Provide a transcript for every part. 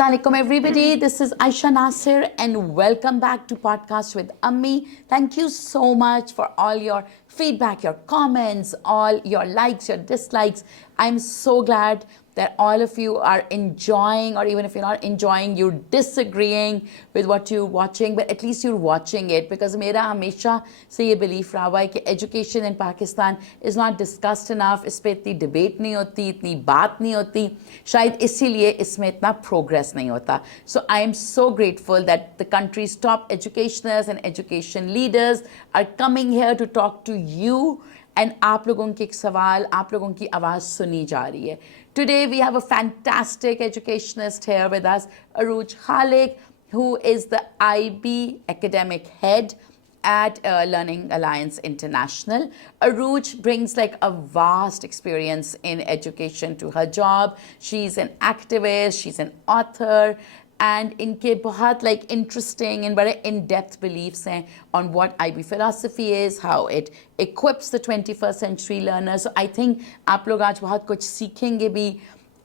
Assalamualaikum everybody, this is Aisha Nasir and welcome back to Podcast with Ammi. Thank you so much for all your feedback, your comments, all your likes, your dislikes. I'm so glad that all of you are enjoying, or even if you're not enjoying, you're disagreeing with what you're watching, but at least you're watching it, because मेरा हमेशा से ये belief रहा हुआ है कि education in Pakistan is not discussed enough, इस पे इतनी debate नहीं होती, इतनी बात नहीं होती, शायद इसीलिए इसमें इतना progress नहीं होता. So I am so grateful that the country's top educationers and education leaders are coming here to talk to you, and आप लोगों के सवाल, आप लोगों की आवाज़ सुनी जा रही है. Today we have a fantastic educationist here with us, Arooj Khalik, who is the IB academic head at Learning Alliance International. Arooj brings like a vast experience in education to her job. She's an activist, she's an author, and इनके बहुत like interesting and very in-depth beliefs हैं on what IB philosophy is, how it equips the 21st century learners. So I think आप लोग आज बहुत कुछ सीखेंगे भी,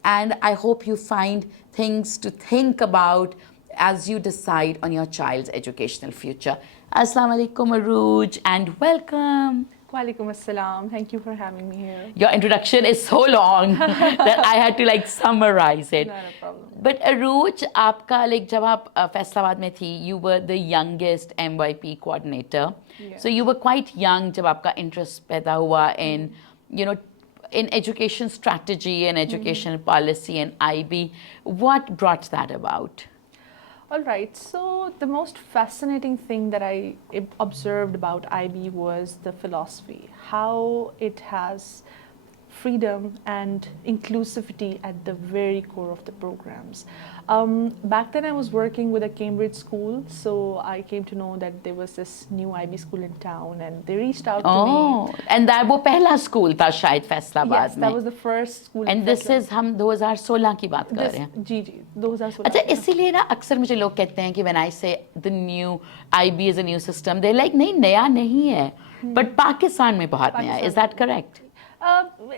and I hope you find things to think about as you decide on your child's educational future. Assalamu alaikum Arooj and welcome. Walaikum assalam. Thank you for having me here. Your introduction is so long that I had to like summarize it. Not a problem. But Arooj, आपका like जब आप फैसलाबाद में थी, you were the youngest MYP coordinator. Yes. So you were quite young जब आपका interest पैदा हुआ in, you know, in education strategy and educational policy and IB. What brought that about? All right. So the most fascinating thing that I observed about IB was the philosophy, how it has freedom and inclusivity at the very core of the programs. Back then I was working with a Cambridge school, so I came to know that there was this new IB school in town, and they reached out to me. Oh, and that वो पहला school था शायद Faisalabad Yes, में. that was the first school. And this is हम 2016 की बात कर रहे हैं. जी जी 2016. अच्छा, इसीलिए ना अक्सर मुझे लोग कहते हैं कि when I say the new IB is a new system, they're like नहीं, नया नहीं है, but पाकिस्तान में बहुत नया है. Is that correct?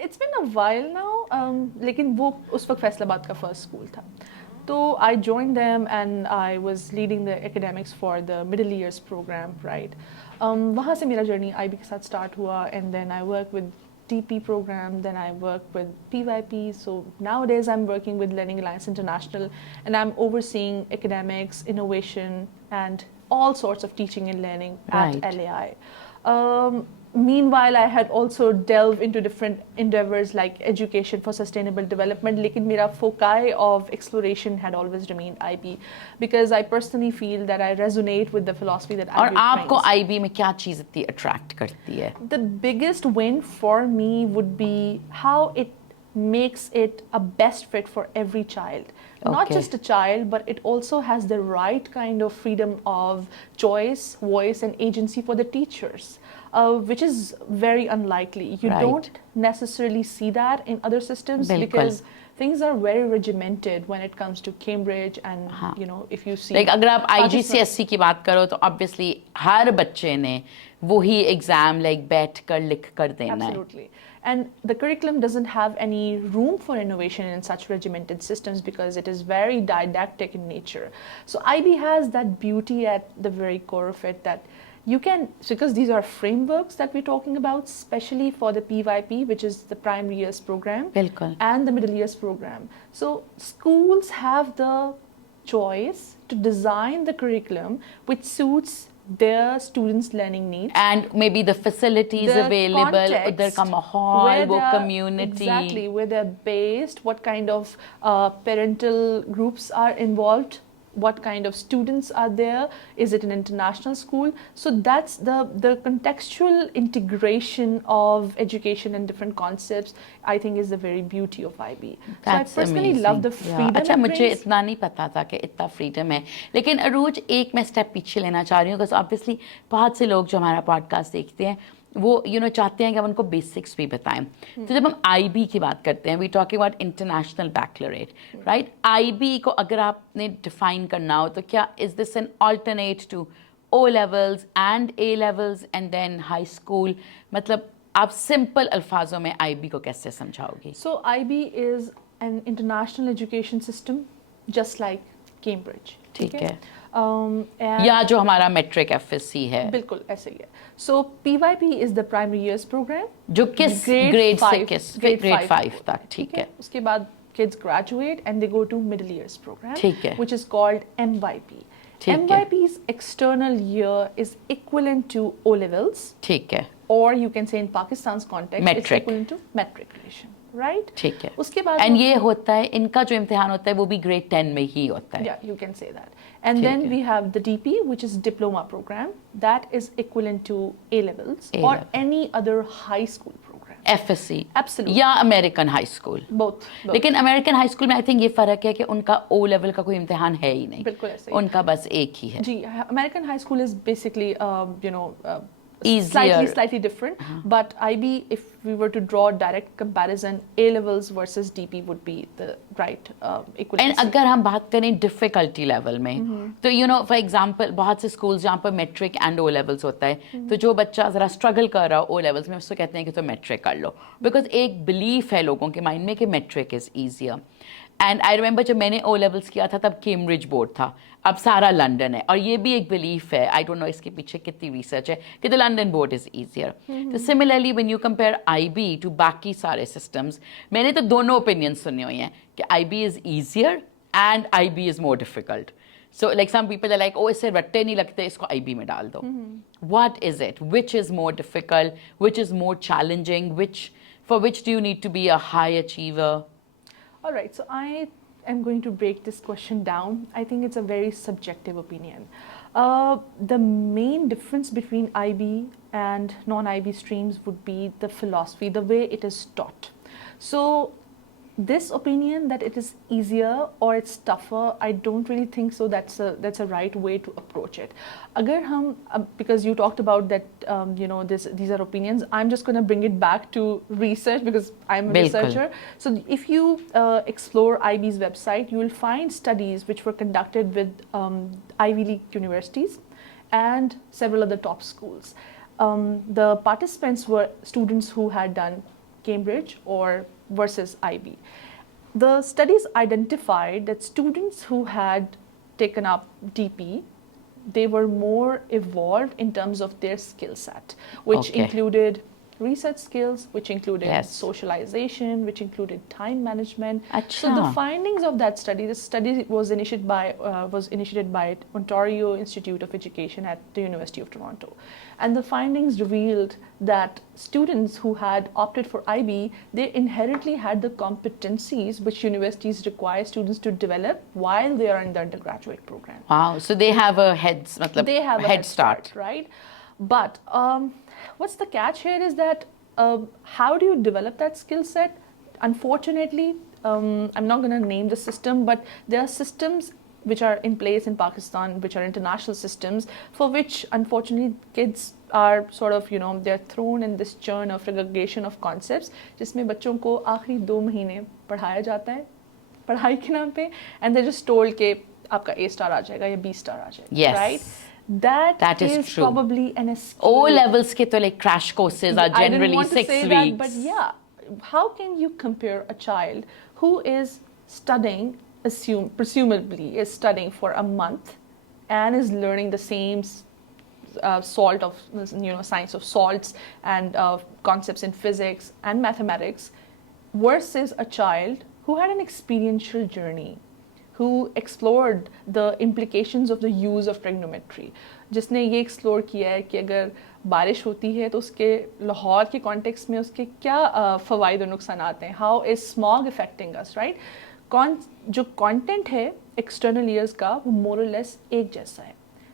It's been a while now, लेकिन वो उस वक्त फैसलाबाद का first school था. So I joined them and I was leading the academics for the middle years program, right? वहाँ से मेरा journey IB के साथ start हुआ, and then I worked with TP program, then I worked with PYP. So nowadays I'm working with Learning Alliance International, and I'm overseeing academics, innovation, and all sorts of teaching and learning at LAI. Meanwhile, I had also delved into different endeavors like education for sustainable development, लेकिन मेरा foci of exploration had always remained IB, because I personally feel that I resonate with the philosophy that IB और आपको brings. IB में क्या चीज़ इतनी attract करती है? The biggest win for me would be how it makes it a best fit for every child. Not Okay. just a child, but it also has the right kind of freedom of choice, voice, and agency for the teachers, which is very unlikely. You Right. don't necessarily see that in other systems बिल्कुल. because things are very regimented when it comes to Cambridge, and you know, if you see Like अगर आप Pakistan- IGCSE की बात करो तो obviously हर बच्चे ने वही exam like बैठ कर लिख कर देना है. Absolutely. And the curriculum doesn't have any room for innovation in such regimented systems because it is very didactic in nature. So IB has that beauty at the very core of it, that you can, because these are frameworks that we're talking about, especially for the PYP, which is the primary years program, बिल्कुल. and the middle years program. So schools have the choice to design the curriculum which suits their students' learning needs. And maybe the facilities The available, context, उधर का माहौल, where वो they're- community. Exactly, where they're based, what kind of parental groups are involved, what kind of students are there, is it an international school? So that's the contextual integration of education and different concepts, I think, is the very beauty of IB. So I That's personally amazing. love the Yeah. freedom अच्छा, it मुझे brings. इतना नहीं पता था कि इतना freedom है. लेकिन अरूज, एक मैं स्टेप पीछे लेना चाह रही हूँ, because obviously बहुत से लोग जो हमारा पॉडकास्ट देखते हैं वो चाहते हैं कि हम उनको बेसिक्स भी बताएं. तो जब हम IB की बात करते हैं, we talking about international baccalaureate, right? IB को अगर आपने डिफाइन करना हो तो क्या is this an alternate to O levels and A levels and then high school? मतलब आप सिंपल अल्फाजों में IB को कैसे समझाओगी? So IB is an international education system just like Cambridge. ठीक है। And या जो हमारा मेट्रिक एफएससी है, बिल्कुल ऐसे ही है. So PYP is the primary years program. जो किस ग्रेड से किस ग्रेड 5 तक, ठीक है। उसके बाद kids graduate and they go to middle years program, ठीक है। which is called MYP. ठीक है। MYP's external year is equivalent to O levels, ठीक है, or you can say in Pakistan's context, it's Metric. equivalent to matriculation, right? ठीक है। उसके बाद एंड ये होता है, इनका जो इम्तिहान होता है वो भी ग्रेड 10 में ही होता है। Yeah, you can say that. And then ठीक है। we have the DP, which is diploma program, that is equivalent to A levels A or level. any other high school program. FSc Absolutely. या American high school. Both. लेकिन American high school में I think ये फर्क है कि उनका O level का कोई इम्तिहान है ही नहीं, बिल्कुल ऐसे ही। उनका बस एक ही है। जी, American high school is basically, Easier. slightly different. But IB, if we were to draw a direct comparison, A levels versus DP would be the right equivalency. And अगर हम बात करें डिफिकल्टी लेवल में, तो यू नो फॉर एग्जांपल बहुत से schools जहाँ पर मैट्रिक एंड ओ लेवल्स होता है, तो जो बच्चा ज़रा स्ट्रगल कर रहा हो ओ लेवल्स में, उसको कहते हैं कि तो मैट्रिक कर लो, बिकॉज एक बिलीफ है लोगों के माइंड में कि matric is easier. And I remember जब मैंने ओ लेवल्स किया था तब कैम्ब्रिज बोर्ड था, अब सारा लंदन है, और ये भी एक बिलीफ है, आई डोंट नो इसके पीछे कितनी रिसर्च है, कि the London board is easier. तो similarly when you compare IB to बाकी सारे सिस्टम्स, मैंने तो दोनों ओपिनियन सुने हुए हैं कि IB is easier and IB is more difficult. So like some people are like, oh इससे रट्टे नहीं लगते, इसको IB में डाल दो। What is it? Which is more difficult? Which is more challenging? For which do you need to be a high achiever? All right, so I am going to break this question down. I think it's a very subjective opinion. The main difference between IB and non-IB streams would be the philosophy, the way it is taught. So this opinion that it is easier or it's tougher, I don't really think so. That's a right way to approach it. Agar hum, because you talked about that, these are opinions. I'm just going to bring it back to research because I'm a Bilkul. researcher. So if you explore IB's website, you will find studies which were conducted with Ivy League universities and several other top schools. The participants were students who had done Cambridge or versus IB. The studies identified that students who had taken up DP, they were more evolved in terms of their skill set, which Okay. included research skills, which included Yes. socialization, which included time management. So Acha. the findings of that study, this study was initiated by Ontario Institute of Education at the University of Toronto. And the findings revealed that students who had opted for IB, they inherently had the competencies which universities require students to develop while they are in the undergraduate program. Wow, so they have a They have a head start. right? But what's the catch here is that how do you develop that skill set? Unfortunately, I'm not going to name the system, but there are systems which are in place in Pakistan, which are international systems, for which unfortunately kids are sort of, they're thrown in this churn of regurgitation of concepts, जिसमें बच्चों को आखिरी 2 महीने पढ़ाया जाता है पढ़ाई के नाम पे, and they're just told कि आपका A star आ जाएगा या B star आ जाएगा, Yes. right? That is is true. probably an escape. O levels के तो like crash courses are I didn't generally want to 6 say weeks. that, but yeah, how can you compare a child who is studying, presumably is studying for a month and is learning the same salt of, science of salts and concepts in physics and mathematics versus a child who had an experiential journey, who explored the implications of the use of trigonometry, जिसने ये explore किया है कि अगर बारिश होती है तो उसके लाहौर के कॉन्टेक्स्ट में उसके क्या फ़वाइद और नुकसान आते हैं, how is smog affecting us, right. जो कंटेंट है एक्सटर्नल ईयर्स का वो मोर और लेस एक जैसा है,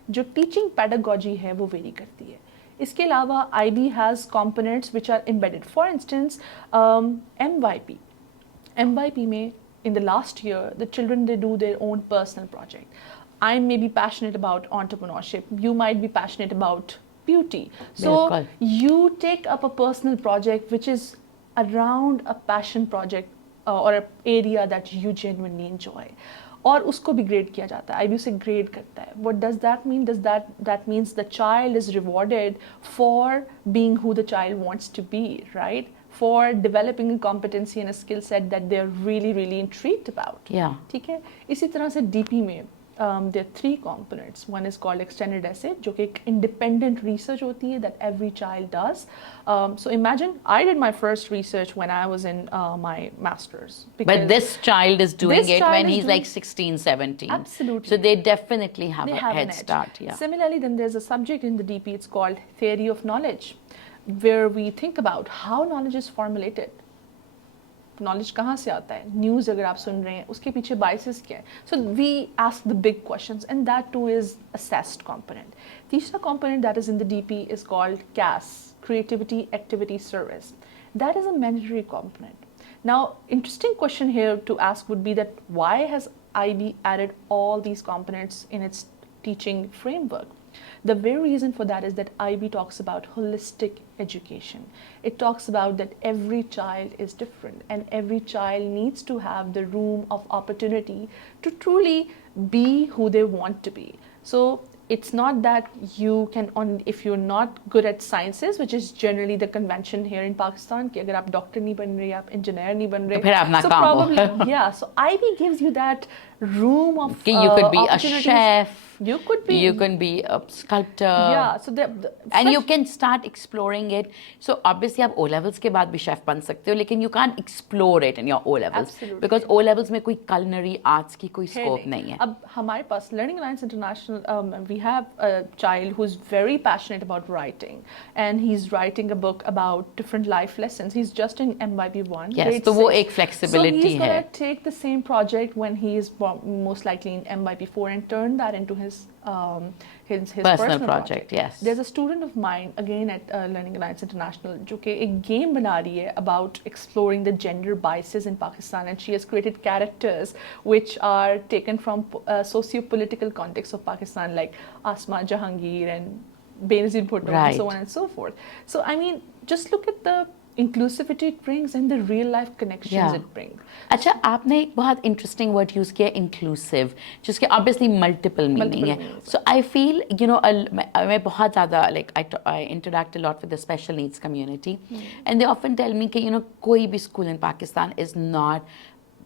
जो टीचिंग पैडागॉजी है वो वेरी करती है. इसके अलावा IB has components which are embedded. For instance MYP में in the last year, the children, they do their own personal project. I may be passionate about entrepreneurship. You might be passionate about beauty. So Bilkul. you take up a personal project which is around a passion project or an area that you genuinely enjoy. और उसको भी grade किया जाता है, IB उसे grade करता है. What does that mean? That means the child is rewarded for being who the child wants to be, right? for developing a competency and a skill set that they're really, really intrigued about. Yeah. ठीक है. इसी तरह से DP में there are 3 components. One is called extended essay, जो कि एक independent research होती है that every child does. So imagine I did my first research when I was in my master's. But this child is doing this it child when is he's doing- like 16, 17. Absolutely. So they definitely have They a have an head edge. start. Yeah. Similarly, then there's a subject in the DP, it's called theory of knowledge, where we think about how knowledge is formulated. Knowledge कहाँ से आता है? News अगर आप सुन रहे हैं, उसके पीछे biases क्या है? So we ask the big questions, and that too is assessed component. तीसरा component that is in the DP is called CAS, Creativity, Activity, Service. That is a mandatory component. Now, interesting question here to ask would be that why has IB added all these components in its teaching framework? The very reason for that is that IB talks about holistic education. It talks about that every child is different and every child needs to have the room of opportunity to truly be who they want to be. So it's not that you can if you're not good at sciences, which is generally the convention here in Pakistan, कि अगर आप doctor नहीं बन रहे, आप engineer नहीं बन रहे, तो फिर आप so नाकाम हो। probably yeah. So IB gives you that room of Okay, you could be a opportunities. chef. You could be. You can be a sculptor. Yeah. So And you can start exploring it. So obviously आप O levels के बाद भी chef बन सकते हो, लेकिन you can't explore it in your O levels. Absolutely. Because O levels में कोई culinary arts की कोई scope नहीं है. अब हमारे पास Learning Alliance International, we have a child who's very passionate about writing, and he's writing a book about different life lessons. He's just in MYB1. Yes, grade तो वो 6. एक flexibility So he's है. gonna take the same project when he is most likely in MYB4 and turn that into his Personal project, yes. There's a student of mine again at Learning Alliance International जो कि एक game बना रही है about exploring the gender biases in Pakistan, and she has created characters which are taken from socio-political context of Pakistan, like Asma Jahangir and Benazir Bhutto and Right. so on and so forth. So I mean, just look at the inclusivity it brings and the real life connections Yeah. it brings. अच्छा, आपने एक बहुत interesting word use किया, inclusive, जिसके obviously multiple meaning है. So I feel मैं बहुत ज़्यादा like I interact a lot with the special needs community, and they often tell me कि कोई भी school in Pakistan is not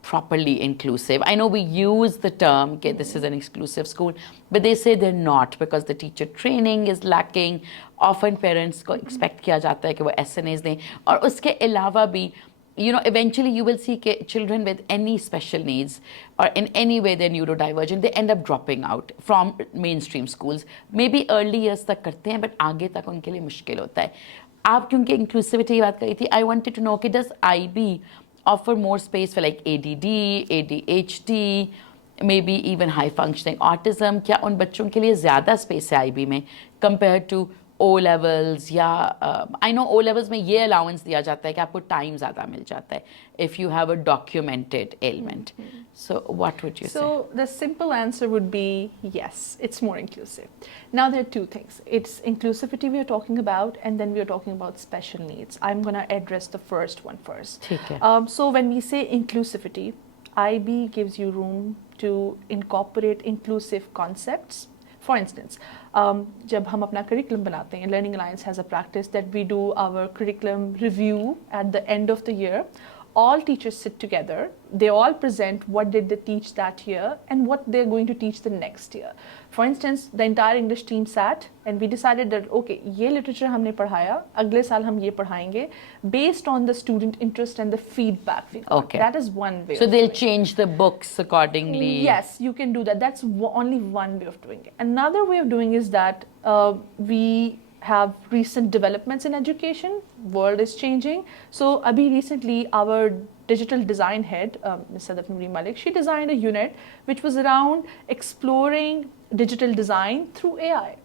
properly inclusive. I know we use the term, okay, this is an exclusive school, but they say they're not because the teacher training is lacking. Often parents को expect किया जाता है कि वो SNAs दें, और उसके अलावा भी eventually you will see children with any special needs or in any way they're neurodivergent, they end up dropping out from mainstream schools. Maybe early years तक करते हैं, but आगे तक उनके लिए मुश्किल होता है. आप क्योंकि inclusivity की बात करी थी, I wanted to know कि does IB offer more space for like ADD, ADHD, maybe even high functioning autism? क्या उन बच्चों के लिए ज़्यादा space है IB में compared to O levels? या I know O levels में ये allowance दिया जाता है कि आपको time ज़्यादा मिल जाता है if you have a documented ailment. So what would you say? So the simple answer would be yes, it's more inclusive. Now there are two things. It's inclusivity we are talking about, and then we are talking about special needs. I'm going to address the first one first. ठीक है. So when we say inclusivity, IB gives you room to incorporate inclusive concepts. For instance, जब हम अपना curriculum बनाते हैं, Learning Alliance has a practice that we do our curriculum review at the end of the year. All teachers sit together, they all present what did they teach that year and what they're going to teach the next year. For instance, the entire English team sat and we decided that, okay, ये literature हमने पढ़ाया, अगले साल हम ये पढ़ाएंगे based on the student interest and the feedback we got. Okay. That is one way. So of they'll doing it. change the books accordingly. Yes, you can do that. That's only one way of doing it. Another way of doing is that we have recent developments in education. World is changing. So Abhi recently, our digital design head, Ms. Sadaf Noori Malik, she designed a unit which was around exploring digital design through AI.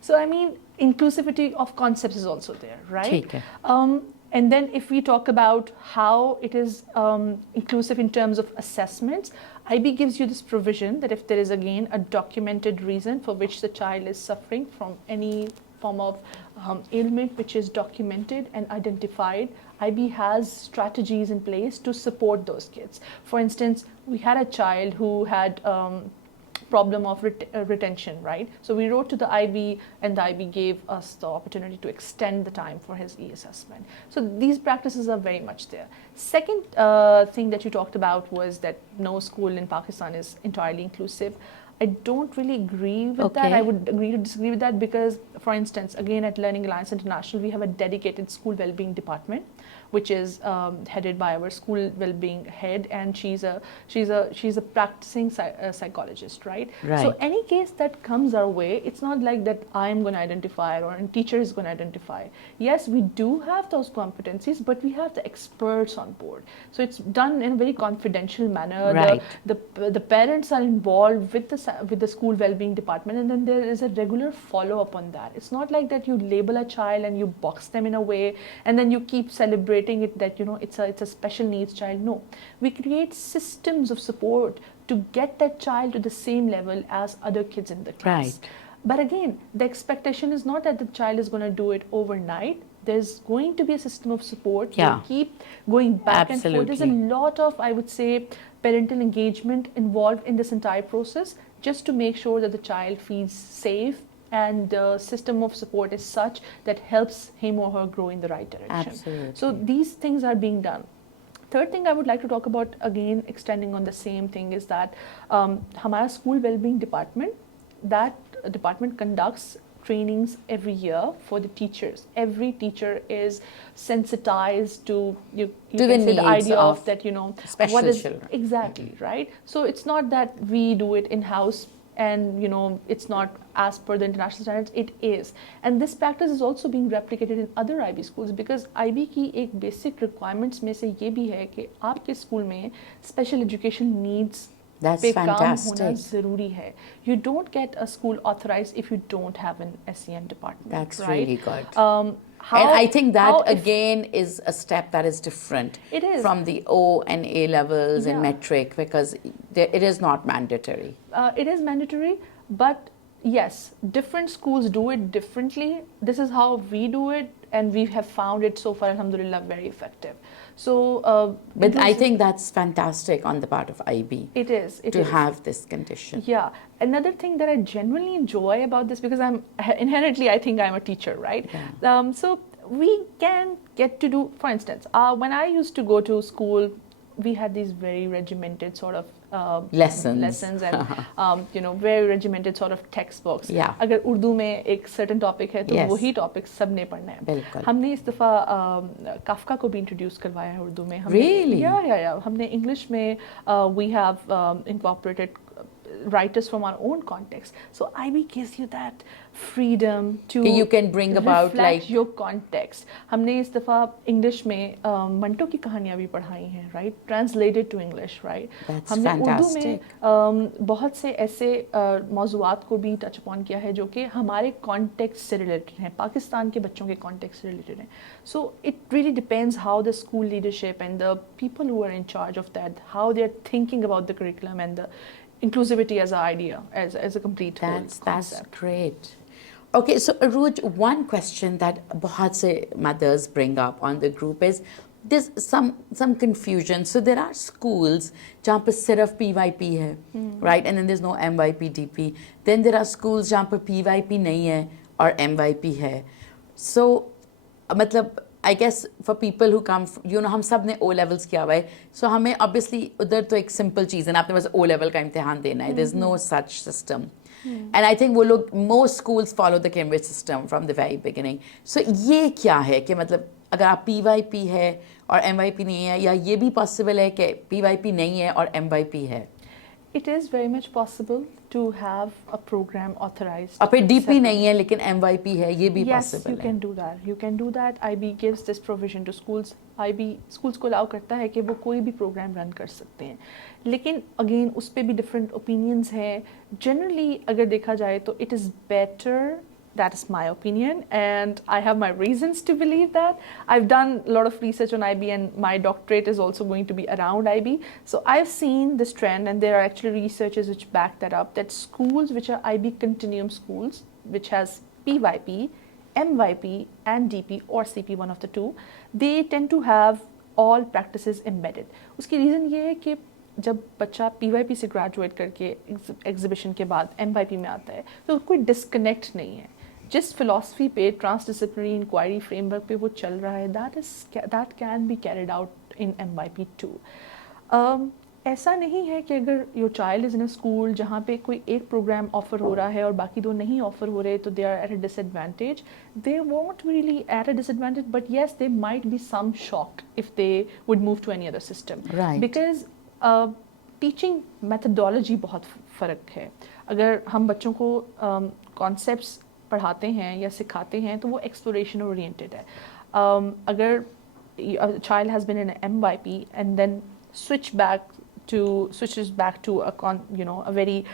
So I mean, inclusivity of concepts is also there, right? ठीक है. And then if we talk about how it is inclusive in terms of assessments, IB gives you this provision that if there is again a documented reason for which the child is suffering from any form of ailment which is documented and identified, IB has strategies in place to support those kids. For instance, we had a child who had problem of retention, right? So we wrote to the IB, and the IB gave us the opportunity to extend the time for his e-assessment. So these practices are very much there. Second thing that you talked about was that no school in Pakistan is entirely inclusive. I don't really agree with that. I would agree to disagree with that because, for instance, again at Learning Alliance International, we have a dedicated school well-being department, which is headed by our school well-being head, and she's a practicing psychologist, right? So any case that comes our way, it's not like that I'm going to identify or a teacher is going to identify. Yes, we do have those competencies, but we have the experts on board. So it's done in a very confidential manner. Right. The parents are involved with the school well-being department, and then there is a regular follow-up on that. It's not like that you label a child and you box them in a way, and then you keep celebrating it that it's a special needs child. No, we create systems of support to get that child to the same level as other kids in the class. Right. But again, the expectation is not that the child is going to do it overnight. There's going to be a system of support. Yeah. Keep going back and forth. There's a Absolutely. lot of, I would say, parental engagement involved in this entire process, just to make sure that the child feels safe and the system of support is such that helps him or her grow in the right direction. Absolutely. So these things are being done. Third thing I would like to talk about, again extending on the same thing, is that हमारा school well-being department, that department conducts trainings every year for the teachers. Every teacher is sensitized to you To can the say the needs idea of of that, special what is children. exactly right. So it's not that we do it in house and it's not as per the international standards. It is, and this practice is also being replicated in other IB schools, because IB की एक basic requirements में से ये भी है कि आपके school में special education needs That's पे काम होना fantastic. ज़रूरी है. You don't get a school authorized if you don't have an SEN department. That's right? really good. How, and I think that how if- again is a step that is different It is. from the O and A levels and Yeah. metric, because it is not mandatory. It is mandatory, but yes, different schools do it differently. This is how we do it, and we have found it so far, alhamdulillah, very effective. So, But I think that's fantastic on the part of IB it is to have this condition. Yeah. Another thing that I genuinely enjoy about this, because I'm inherently, I think I'm a teacher, right? Yeah. So we can get to do, for instance, when I used to go to school, we had these very regimented sort of Lessons and very regimented sort of textbooks. Yeah. अगर उर्दू में एक certain topic है तो Yes. वही topic सबने पढ़ना है. बिल्कुल. हमने इस दफ़ा काफ्का को भी इंट्रोड्यूस करवाया है उर्दू में. Really? Yeah. हमने इंग्लिश में we have incorporated writers from our own context. So IB gives you that freedom to You can bring about reflect like your context. हमने इस दफ़ा इंग्लिश में मंटो की कहानियाँ भी पढ़ाई हैं, right? Translated to English, right? That's हमने उर्दू fantastic. में बहुत से ऐसे मौज़ूआत को भी टच अपॉन किया है जो कि हमारे कॉन्टेक्स्ट से रिलेटेड हैं, पाकिस्तान के बच्चों के कॉन्टेक्स्ट से रिलेटेड हैं. So it really depends how the school leadership and the people who are in charge of that, how they are thinking about the curriculum and the inclusivity as an idea, as a complete whole that's concept. great. Okay, so Arooj, one question that बहुत से mothers bring up on the group is there's some confusion. So there are schools जहाँ पर सिर्फ PYP है, right? And then there's no MYP DP. Then there are schools जहाँ पर PYP नहीं है और MYP है. So मतलब I guess for people who come, हम सब ने O levels किया हुआ है, so हमें obviously उधर तो एक simple चीज़ है ना, आपने बस O level का इम्तिहान देना है. There's no such system. And I think वो लोग most schools follow the Cambridge system from the very beginning. So ये क्या है कि मतलब अगर आप PYP है और MYP नहीं है, या ये भी possible है कि PYP नहीं है और MYP है? It is very much possible to have a program authorized. और फिर DP नहीं है लेकिन MYP है, ये भी Yes, possible you है? can do that. You can do that. IB gives this provision to schools. IB schools को allow करता है कि वो कोई भी program run कर सकते हैं. लेकिन again उस पे भी different opinions हैं. Generally अगर देखा जाए तो it is better. That is my opinion, and I have my reasons to believe that. I've done a lot of research on IB, and my doctorate is also going to be around IB. So I've seen this trend, and there are actually researchers which back that up, that schools which are IB continuum schools, which has PYP, MYP, and DP or CP, one of the two, they tend to have all practices embedded. उसकी reason ये है कि जब बच्चा PYP से graduate करके exhibition के बाद MYP में आता है तो कोई डिस्कनेक्ट नहीं है। जिस फिलॉसफी पे ट्रांसडिसिप्लिनरी इंक्वायरी फ्रेमवर्क पे वो चल रहा है, that can be carried out in MYP too. ऐसा नहीं है कि अगर your child is in a school जहाँ पे कोई एक प्रोग्राम ऑफर हो रहा है और बाकी दो नहीं ऑफर हो रहे तो they are at a disadvantage. They won't really at a disadvantage, but yes they might be some shocked if they would move to any other system, Right. Because teaching methodology बहुत फ़र्क है। अगर हम बच्चों को कॉन्सेप्ट्स पढ़ाते हैं या सिखाते हैं तो वो एक्सप्लोरेशन ओरिएंटेड है। अगर child has been in MYP and then switches back to a very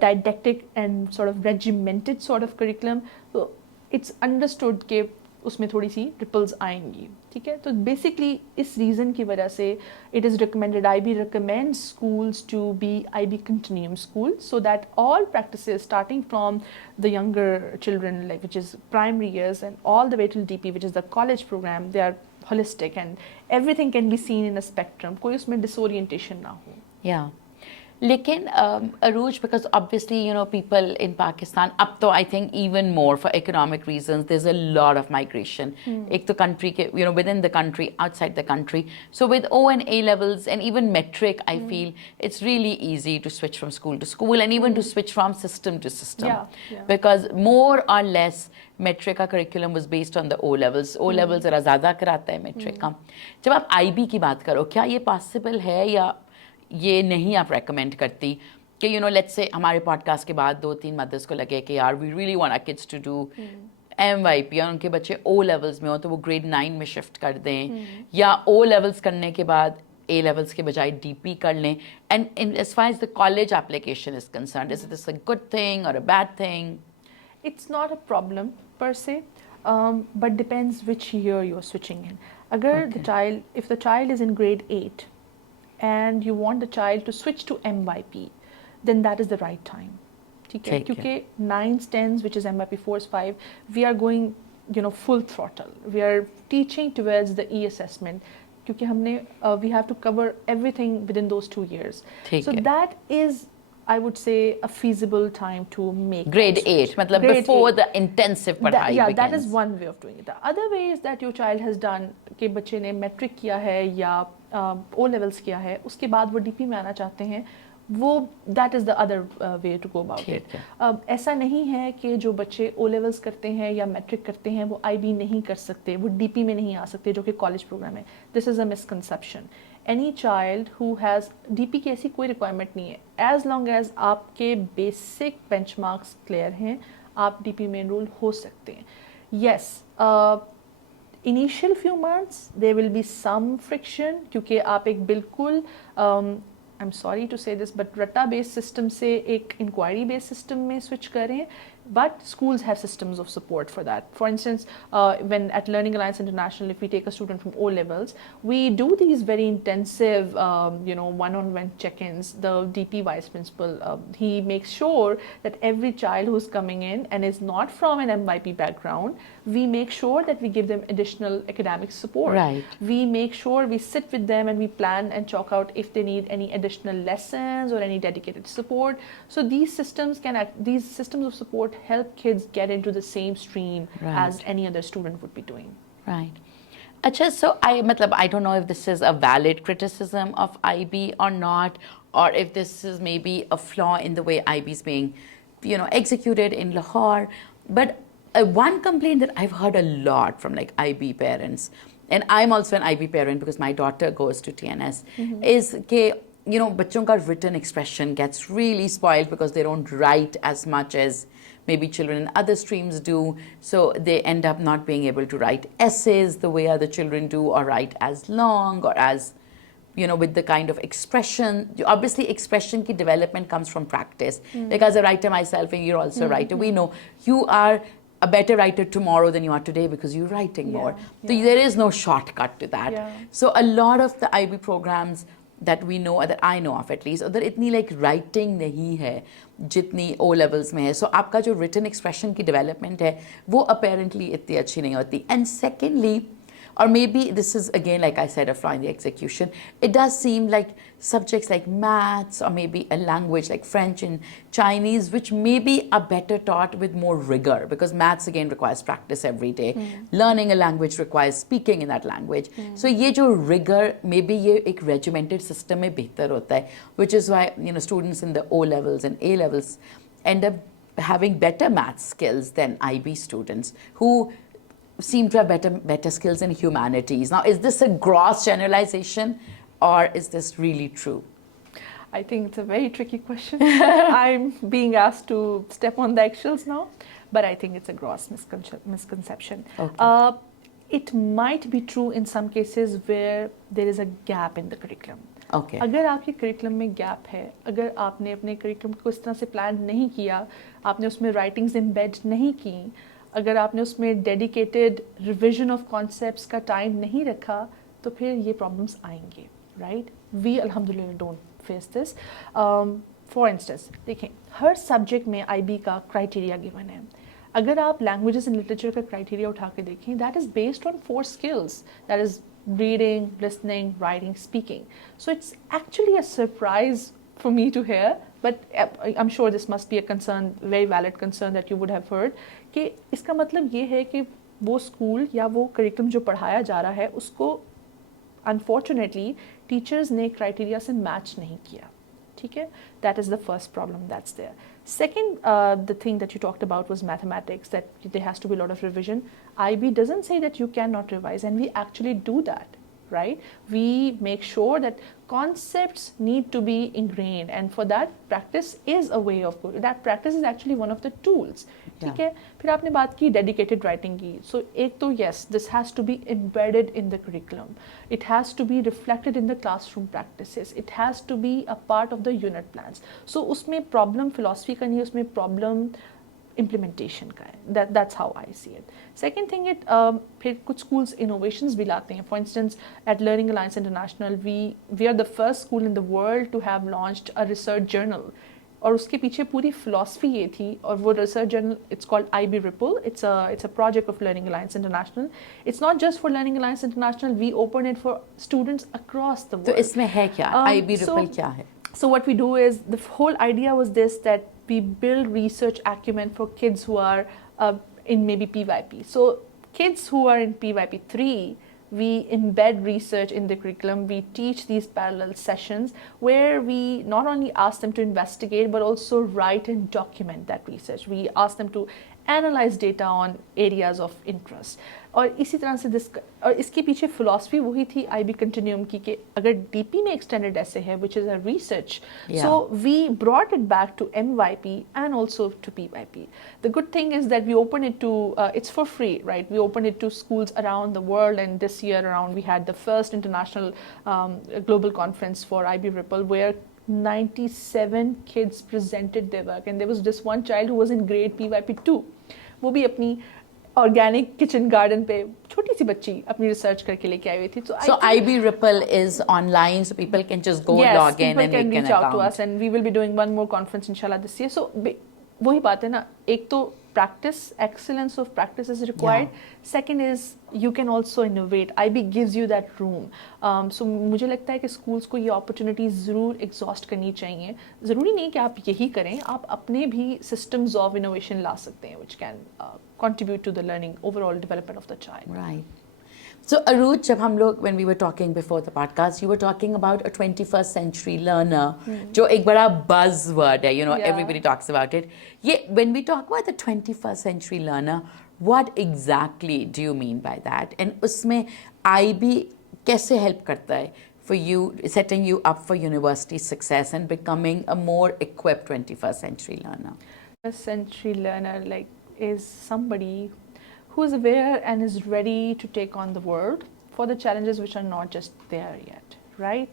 didactic and sort of regimented sort of curriculum, so it's understood कि उसमें थोड़ी सी रिपल्स आएंगी, ठीक है। तो बेसिकली इस रीज़न की वजह से it is recommended, IB recommends schools to be IB continuum school, so that all practices starting from the younger children, like which is primary years, and all the way till DP, which is the college program, they are holistic and everything can be seen in a spectrum, कोई उसमें disorientation ना हो। Yeah. लेकिन Aruj, because obviously, you know, people in Pakistan, up to I think even more for economic reasons, there's a lot of migration. एक तो country के, you know, within the country, outside the country. So with O and A levels and even metric, I feel it's really easy to switch from school to school and even to switch from system to system. Yeah. Because more or less metric का curriculum was based on the O levels. O levels ज़रा ज़्यादा कराता है metric का। जब आप IB की बात करो, क्या ये possible है या ये नहीं आप रेकमेंड करती कि यू नो लेट्स से हमारे पॉडकास्ट के बाद 2-3 मदर्स को लगे कि यार we really want our kids to do MYP और उनके बच्चे O लेवल्स में हो तो वो ग्रेड 9 में शिफ्ट कर दें या O लेवल्स करने के बाद A लेवल्स के बजाय DP कर लें, and as far as the college application is concerned, is this a good thing or a bad thing? It's not a problem per se, but depends which year you're switching in. Agar if the child is in grade 8 and you want the child to switch to MYP, then that is the right time. ठीक है, क्योंकि 9s 10s, which is MYP 4s 5, we are going, you know, full throttle. We are teaching towards the e-assessment, क्योंकि हमने we have to cover everything within those 2 years. So that is, I would say, a feasible time to make grade 8, मतलब before the intensive पढ़ाई begins. That is one way of doing it. The other way is that your child has done कि बच्चे ने matric किया है या O levels किया है, उसके बाद वो DP में आना चाहते हैं, वो that is the other way to go about it. ऐसा नहीं है कि जो बच्चे O levels करते हैं या मैट्रिक करते हैं वो IB नहीं कर सकते, वो DP में नहीं आ सकते जो कि कॉलेज प्रोग्राम है। This is a misconception. Any child who has DP की ऐसी कोई रिक्वायरमेंट नहीं है, as long as आपके बेसिक बेंचमार्क्स क्लियर हैं आप DP में एनरोल हो सकते हैं। Yes, initial few months there will be some friction क्योंकि आप एक बिल्कुल I'm sorry to say this, but रट्टा based system से एक inquiry based system में switch करें, but schools have systems of support for that. For instance, when at Learning Alliance International, if we take a student from O levels, we do these very intensive, one-on-one check-ins. The DP vice principal, he makes sure that every child who's coming in and is not from an MYP background, we make sure that we give them additional academic support. Right. We make sure we sit with them and we plan and chalk out if they need any additional lessons or any dedicated support. So these systems of support help kids get into the same stream as any other student would be doing. Right. Achha, so I don't know if this is a valid criticism of IB or not, or if this is maybe a flaw in the way IB is being, you know, executed in Lahore. But one complaint that I've heard a lot from like IB parents, and I'm also an IB parent because my daughter goes to TNS, is that, you know, बच्चों का written expression gets really spoiled because they don't write as much as maybe children in other streams do, so they end up not being able to write essays the way other children do, or write as long, or as, you know, with the kind of expression. Obviously expression ki development comes from practice. Like as a writer myself, and you're also a writer, we know you are a better writer tomorrow than you are today because you're writing more. So there is no shortcut to that. So a lot of the IB programs that we know, or that I know of at least, उधर इतनी like writing नहीं है जितनी O levels में है. So आपका जो written expression की development है वो apparently इतनी अच्छी नहीं होती. And secondly, or maybe this is again, like I said, a flaw in the execution. It does seem like subjects like maths or maybe a language like French and Chinese, which maybe are better taught with more rigor, because maths again requires practice every day. Learning a language requires speaking in that language. So ये जो rigor, maybe ये एक regimented system में बेहतर होता है, which is why students in the O levels and A levels end up having better math skills than IB students who seem to have better skills in humanities. Now, is this a gross generalization or is this really true? I think it's a very tricky question. I'm being asked to step on the eggshells now, but I think it's a gross misconception. Okay. It might be true in some cases where there is a gap in the curriculum. Okay. अगर आपके curriculum में gap है, अगर आपने अपने curriculum को इस तरह से प्लान नहीं किया, आपने उसमें राइटिंग्स एम्बेड नहीं की, अगर आपने उसमें डेडिकेटेड रिविजन ऑफ कॉन्सेप्ट्स का टाइम नहीं रखा, तो फिर ये प्रॉब्लम्स आएंगे, राइट? वी अल्हम्दुलिल्लाह don't face this. For instance देखें, हर सब्जेक्ट में IB का क्राइटेरिया गिवन है. अगर आप लैंग्वेजेस एंड लिटरेचर का क्राइटेरिया उठा के देखें, that is based on 4 skills, that is reading, listening, writing, speaking. So it's actually a surprise for me to hear, but I'm sure this must be a concern, very valid concern that you would have heard, कि इसका मतलब ये है कि वो school या वो curriculum जो पढ़ाया जा रहा है उसको unfortunately teachers ने क्राइटेरिया से मैच नहीं किया. ठीक है? That is the first problem that's there. Second, the thing that you talked about was mathematics, that there has to be a lot of revision. IB doesn't say that you cannot revise, and we actually do that, right? We make sure that concepts need to be ingrained, and for that, practice is a way of going. That practice is actually one of the tools. ठीक है? फिर आपने बात की dedicated writing की. So एक तो yes, this has to be embedded in the curriculum. It has to be reflected in the classroom practices. It has to be a part of the unit plans. So उसमें problem philosophy का नहीं है, उसमें problem implementation का है. That's how I see it. Second thing, फिर कुछ schools innovations भी लाते हैं. For instance, at Learning Alliance International, we are the first school in the world to have launched a research journal. और उसके पीछे पूरी philosophy ये थी, और वो research journal, it's called IB Ripple. It's a project of Learning Alliance International. It's not just for Learning Alliance International. We open it for students across the world. तो इसमें है क्या? IB Ripple क्या है? So what we do is, the whole idea was this, that we build research acumen for kids who are in maybe PYP. So kids who are in PYP 3, we embed research in the curriculum. We teach these parallel sessions where we not only ask them to investigate, but also write and document that research. We ask them to analyze data on areas of interest. और इसी तरह से और इसके पीछे philosophy वही थी IB Continuum की, कि अगर DP में extended essay है, which is a research, so we brought it back to MYP and also to PYP. The good thing is that we open it to, it's for free, right? We open it to schools around the world, and this year around we had the first international global conference for IB Ripple, where 97 kids presented their work, and there was just one child who was in grade PYP 2. वो भी अपनी organic kitchen garden पे छोटी सी बच्ची अपनी research करके लेके आई हुई थी. So IB Ripple is online, so people can just go log in and can make an reach out account. to us, and we will be doing one more conference inshallah this year. So वही बात है ना, एक तो practice, excellence of practice is required. Second is you can also innovate. IB gives you that room. So मुझे लगता है कि schools को ये opportunities ज़रूर exhaust करनी चाहिए. ज़रूरी नहीं कि आप यही करें, आप अपने भी systems of innovation ला सकते हैं, which can contribute to the learning, overall development of the child. Right. So Aruj, जब हम लोग, when we were talking before the podcast, you were talking about a 21st century learner, जो एक बड़ा buzzword है, everybody talks about it. When we talk about the 21st century learner, what exactly do you mean by that? And उसमें IB कैसे help करता है for you, setting you up for university success and becoming a more equipped 21st century learner? 21st century learner is somebody who is aware and is ready to take on the world for the challenges which are not just there yet, right?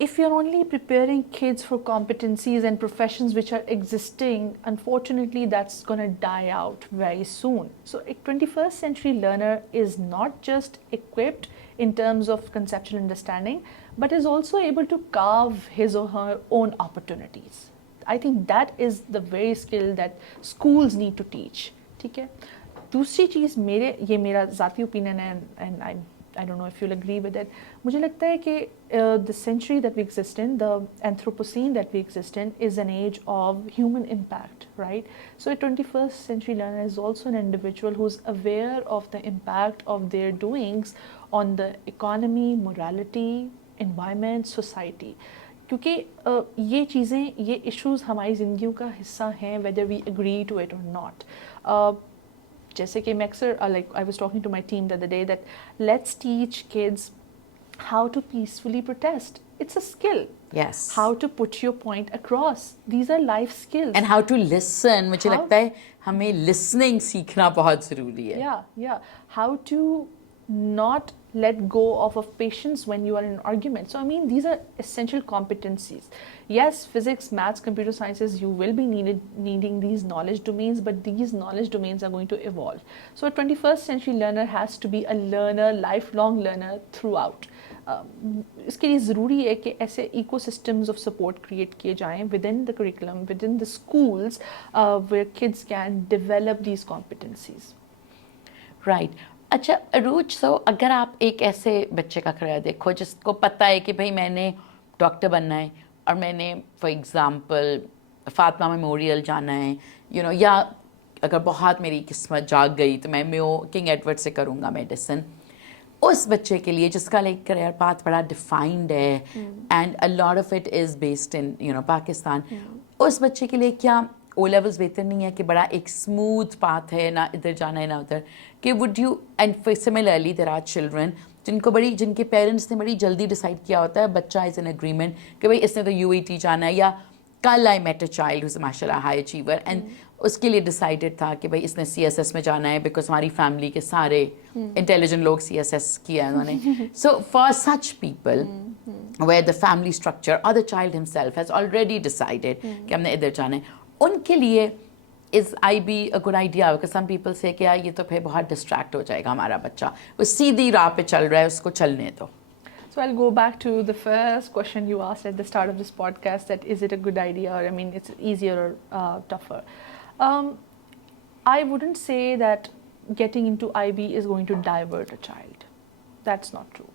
If you're only preparing kids for competencies and professions which are existing, unfortunately that's going to die out very soon. So a 21st century learner is not just equipped in terms of conceptual understanding, but is also able to carve his or her own opportunities. I think that is the very skill that schools need to teach. ठीक है? दूसरी चीज़ ये मेरा ज़ाती opinion है, and I don't know if you'll agree with it. मुझे लगता है कि the century that we exist in, the Anthropocene that we exist in, is an age of human impact, right? So a 21st century learner is also an individual who's aware of the impact of their doings on the economy, morality, environment, society. क्योंकि ये चीज़ें, ये issues हमारी ज़िंदगियों का हिस्सा हैं, whether we agree to it or not. जैसे कि मैं अक्सर like I was talking to my team the other day that let's teach kids how to peacefully protest. It's a skill. Yes. How to put your point across. These are life skills. And how to listen. मुझे लगता है हमें listening सीखना बहुत ज़रूरी है. Yeah. How to not let go of patience when you are in an argument. So I mean, these are essential competencies. Yes, physics, maths, computer sciences, you will be needing these knowledge domains, but these knowledge domains are going to evolve. So a 21st century learner has to be a learner, lifelong learner throughout. इसके लिए ज़रूरी है कि ऐसे ecosystems of support create किए जाएं within the curriculum, within the schools, where kids can develop these competencies. Right. अच्छा अरूज, सो अगर आप एक ऐसे बच्चे का करियर देखो जिसको पता है कि भाई मैंने डॉक्टर बनना है और मैंने फॉर एग्ज़ाम्पल फातिमा मेमोरियल जाना है, या अगर बहुत मेरी किस्मत जाग गई तो मैं मेयो किंग एडवर्ड से करूँगा मेडिसिन, उस बच्चे के लिए जिसका लाइक करियर पाथ बड़ा डिफाइंड है and a lot of it is based in Pakistan, उस बच्चे के लिए क्या ओ लेवल्स बेहतर नहीं है कि बड़ा एक स्मूथ पाथ है, ना इधर जाना है ना उधर, कि would you and similarly there are children जिनके पेरेंट्स ने बड़ी जल्दी डिसाइड किया होता है, बच्चा इज़ इन एग्रीमेंट कि भाई इसने तो यूईटी जाना है, या कल I met a child who माशाल्लाह हाई अचीवर एंड उसके लिए डिसाइडेड था कि भाई इसने सीएसएस में जाना है बिकॉज हमारी फैमिली के सारे इंटेलिजेंट लोग सीएसएस किया है उन्होंने. So for such people where the family structure or the child himself has already decided कि हमने इधर जाना है, उनके लिए is IB a good idea? Because some people say कि यार ये तो फिर बहुत distract हो जाएगा हमारा बच्चा, वो सीधी राह पे चल रहा है, उसको चलने दो. So I'll go back to the first question you asked at the start of this podcast, that is it a good idea, or I mean it's easier or tougher. I wouldn't say that getting into IB is going to divert a child. That's not true.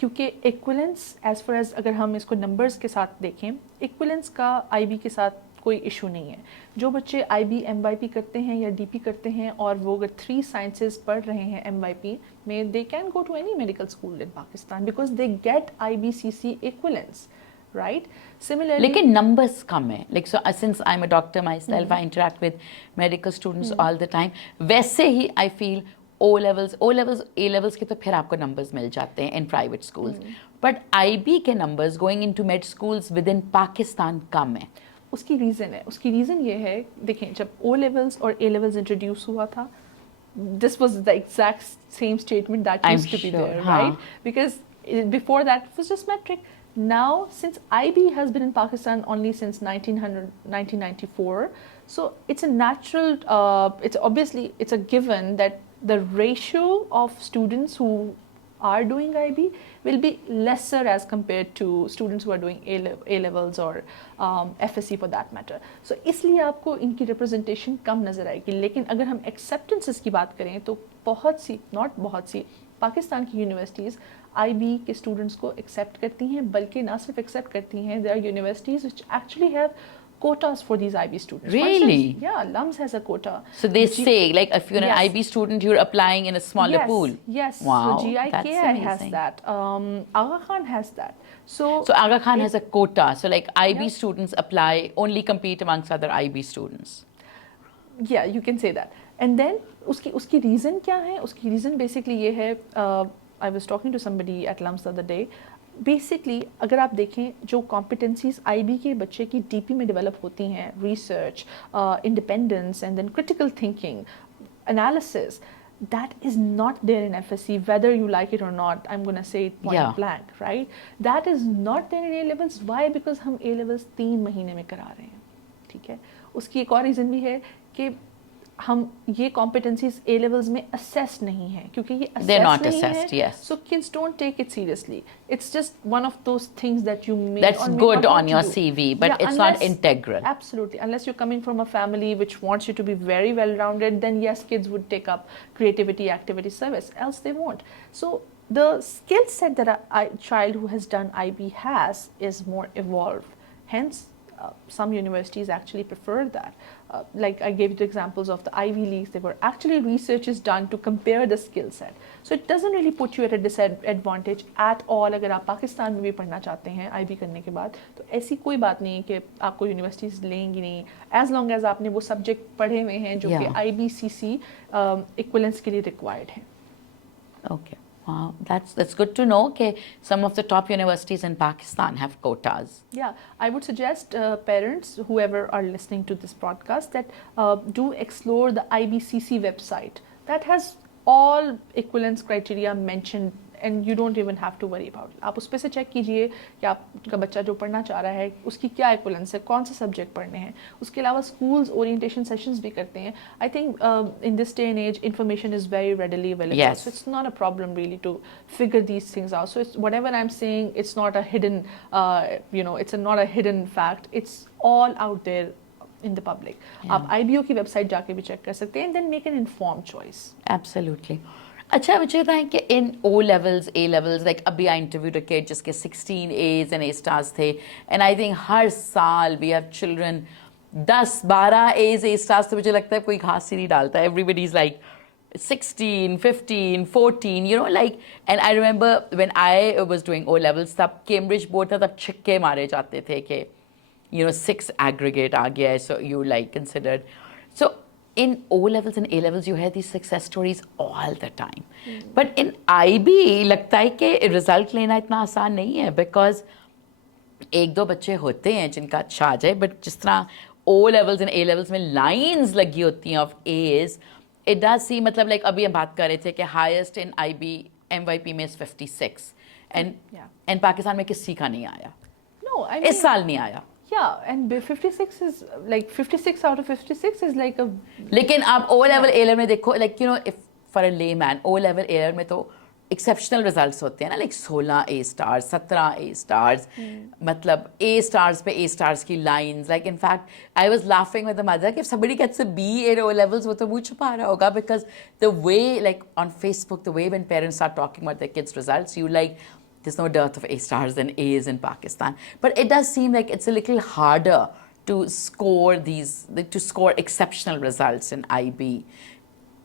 क्योंकि equivalence as far as अगर हम इसको numbers के साथ देखें, equivalence का IB के साथ कोई इशू नहीं है. जो बच्चे IB MYP करते हैं या DP करते हैं और वो अगर 3 साइंसेज पढ़ रहे हैं MYP में, they can go to any medical school in Pakistan because they get IBCC equivalence, right? Similarly, लेकिन numbers कम है. Like so, since I'm a doctor myself, I interact with medical students all the time. वैसे ही I feel O levels, A levels के तो फिर आपको numbers मिल जाते हैं in private schools. But IB के numbers going into med schools within Pakistan कम है. उसकी रीज़न ये है, देखें जब O levels और A levels इंट्रोड्यूस हुआ था, this was the exact same statement that used to be there, right? Because before that it was just metric. Now, since IB has been in Pakistan only since 1994, so it's a natural, it's a given that the ratio of students who are doing IB will be lesser as compared to students who are doing A levels or FSC for that matter. So इसलिए आपको इनकी representation कम नज़र आएगी. लेकिन अगर हम acceptances की बात करें तो बहुत सी पाकिस्तान की यूनिवर्सिटीज़ IB के स्टूडेंट्स को एक्सेप्ट करती हैं, बल्कि ना सिर्फ एक्सेप्ट करती हैं, there are universities which actually have quotas for these IB students. Really? Instance, yeah, LUMS has a quota. So they say, like, if you're an IB student, you're applying in a smaller pool. Yes. Wow, so GIKI has amazing. that. Aga Khan has that. So Aga Khan has a quota. So like IB students apply, only compete amongst other IB students. Yeah, you can say that. And then उसकी reason क्या है? उसकी reason basically ये है. I was talking to somebody at LUMS the other day. Basically अगर आप देखें जो कॉम्पिटेंसीज IB के बच्चे की DP में डेवलप होती हैं, research, independence and then critical thinking, analysis, that is not there in FSC, whether you like it or not. I'm going to say it point blank, right? That is not there in A levels. Why? Because हम A levels 3 महीने में करा रहे हैं, ठीक है. उसकी एक और रीज़न भी है कि हम ये competencies A levels में assessed नहीं है क्योंकि ये They're assessed not नहीं assessed, है, yes. so kids don't take it seriously. It's just one of those things that you may That's or may good not on want your to do. CV, but Yeah, it's not integral. Absolutely, unless you're coming from a family which wants you to be very well rounded, then yes, kids would take up creativity, activity, service, else they won't. So the skill set that a child who has done IB has is more evolved. Hence, some universities actually prefer that. Like I gave you the examples of the Ivy Leagues, there were actually researches done to compare the skill set. So it doesn't really put you at a disadvantage at all. अगर आप पाकिस्तान में भी पढ़ना चाहते हैं IB करने के बाद, तो ऐसी कोई बात नहीं है कि आपको यूनिवर्सिटीज़ लेंगी नहीं, as long as आपने वो सब्जेक्ट पढ़े हुए हैं जो कि IBCC इक्वलेंस के लिए रिक्वायर्ड हैं. Okay. Wow, that's good to know. Okay, some of the top universities in Pakistan have quotas. Yeah, I would suggest parents, whoever are listening to this podcast, that do explore the IBCC website. That has all equivalence criteria mentioned, and you don't even have to worry about it. आप उस पे से check कीजिए कि आपका बच्चा जो पढ़ना चाह रहा है उसकी क्या इक्वलेंस है, कौन से सब्जेक्ट पढ़ने हैं. उसके अलावा स्कूल्स ओरिएंटेशन सेशंस भी करते हैं. I think in this day and age information is very readily available. Yes. So it's not a problem really to figure these things out. So it's whatever I'm saying, it's not a hidden, it's not a hidden fact. It's all out there in the public. आप IBO की website जाके भी check कर सकते हैं and then make an informed choice. Absolutely. अच्छा मुझे बताएं कि in O levels, A levels, like अभी I interviewed a kid जिसके 16 A's and A stars थे, and I think हर साल we have children 10-12 A's, A stars, तो मुझे लगता है कोई घास ही नहीं डालता. Everybody's like 16, 15, 14, like, and I remember when I was doing O levels, तब Cambridge board था, तब छिक्के मारे जाते थे कि 6 aggregate आ गया है, so you like considered. So in O levels and A levels, you hear these success stories all the time. But in IB, लगता है कि result लेना इतना आसान नहीं है, because एक दो बच्चे होते हैं जिनका अच्छा आ जाए, but जिस तरह O levels and A levels में lines लगी होती हैं of A's, it does seem, मतलब like अभी हम बात कर रहे थे कि highest in IB MYP में is 56, and पाकिस्तान में किसी का नहीं आया. No, I mean, इस साल नहीं आया. Yeah, and 56 is like 56 out of 56 is like a. लेकिन आप O level A level में देखो, like if for a layman O level A level में तो exceptional results होते हैं ना, like 16 A stars, 17 A stars, मतलब A stars पे A stars की lines. Like in fact, I was laughing with the mother कि if somebody gets a B in O levels, वो तो मुँह छुपा रहा होगा, because the way, like on Facebook, the way when parents start talking about their kids' results, you like. There's no dearth of A stars and A's in Pakistan. But it does seem like it's a little harder to score exceptional results in IB.